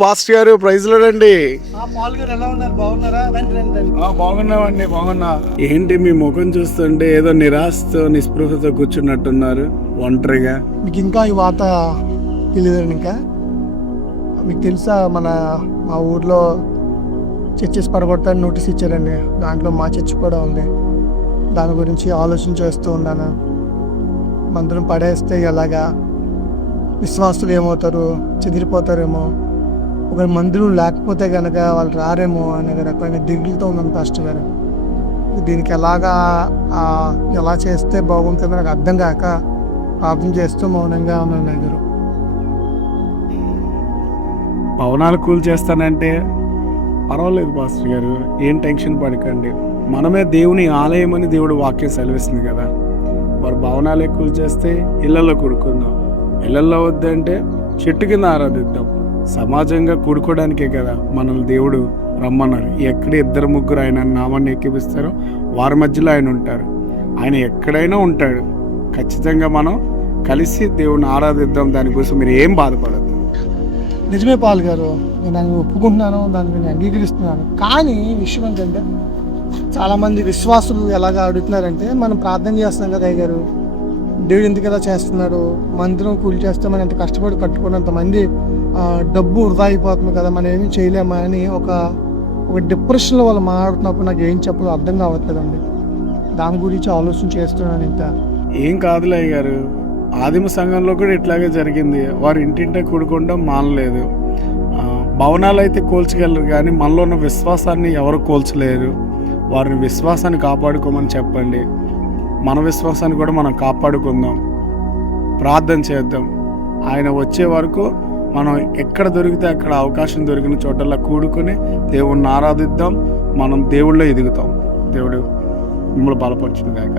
Pastor గారు praise లోడండి. Paul గారు ఎలా ఉన్నారు? బాగున్నారా? రండి రండి రండి. బాగున్నామండి, బాగున్నా. ఏంటి మీ ముఖం చూస్తుంటే ఏదో నిరాశతో నిస్పృహతో కూర్చున్నట్టున్నారు ఒంటరిగా. మీకు ఇంకా ఈ వార్త తెలియదండి. ఇంకా మీకు తెలుసా, మా ఊర్లో చర్చెస్ పడగొడతారని నోటీస్ ఇచ్చారండి. దాంట్లో మా చర్చ్ కూడా ఉంది. దాని గురించి ఆలోచన చేస్తూ ఉన్నాను. మందిరం పడేస్తే ఎలాగా, విశ్వాసులు ఏమవుతారు, చెదిరిపోతారేమో, ఒక మందిరం లేకపోతే కనుక వాళ్ళు రారేమో అనే రకమైన దిగులుతో ఉన్నాను పాస్టర్ గారు. దీనికి ఎలా చేస్తే బాగుంటుందో నాకు అర్థం కాక ప్రార్థన చేస్తూ మౌనంగా ఉన్నాను దగ్గర. భవనాలు కూల్ చేస్తానంటే పర్వాలేదు పాస్టర్ గారు, ఏం టెన్షన్ పడకండి. మనమే దేవుని ఆలయం అని దేవుడు వాక్యం సెలవిస్తుంది కదా. వారు భవనాలు కూల్ చేస్తే ఇళ్లలో కూడుకుందాం, ఇళ్లలో వద్దంటే చెట్టు కింద ఆరాధిద్దాం. సమాజంగా కూడుకోవడానికే కదా మనల్ని దేవుడు రమ్మన్నారు. ఎక్కడ 2-3 ఆయన నామాన్ని ఎక్కిపిస్తారో వారి మధ్యలో ఆయన ఉంటారు. ఆయన ఎక్కడైనా ఉంటాడు. ఖచ్చితంగా మనం కలిసి దేవుని ఆరాధిద్దాం. దానికోసం మీరు ఏం బాధపడద్దు. నిజమే పాల్ గారు, నేను దాన్ని ఒప్పుకుంటున్నాను, దాన్ని నేను అంగీకరిస్తున్నాను. కానీ విషయం ఏంటంటే, చాలామంది విశ్వాసులు ఎలాగా అడుగుతున్నారంటే, మనం ప్రార్థన చేస్తున్నాం కదా అయ్య గారు, దేవుడు ఎందుకు ఇలా చేస్తున్నాడు, మందిరం కూలి చేస్తే మనం ఎంత కష్టపడి కట్టుకున్నంతమంది డబ్బు వృధా అయిపోతుంది కదా, మనం ఏమీ చేయలేమా అని ఒక డిప్రెషన్లో వాళ్ళు మాట్లాడుతున్నప్పుడు నాకు ఏం చెప్పాలో అర్థం కావట్లేదండి. దాని గురించి ఆలోచన చేస్తున్నాను. ఇంత ఏం కాదులే అయ్య గారు, ఆదిమ సంఘంలో కూడా ఇట్లాగే జరిగింది. వారు ఇంటింటే కూడుకుంటాం మానలేదు. భవనాలు అయితే కూల్చగలరు, కానీ మనలో ఉన్న విశ్వాసాన్ని ఎవరు కూల్చలేరు. వారిని విశ్వాసాన్ని కాపాడుకోమని చెప్పండి. మన విశ్వాసాన్ని కూడా మనం కాపాడుకుందాం, ప్రార్థన చేద్దాం. ఆయన వచ్చే వరకు మనం ఎక్కడ దొరికితే అక్కడ అవకాశం దొరికిన చోటల్లో కూడుకొని దేవుణ్ణి ఆరాధిద్దాం. మనం దేవుళ్ళో ఎదుగుతాం. దేవుడు మిమ్మల్ని బలపరచును గాక.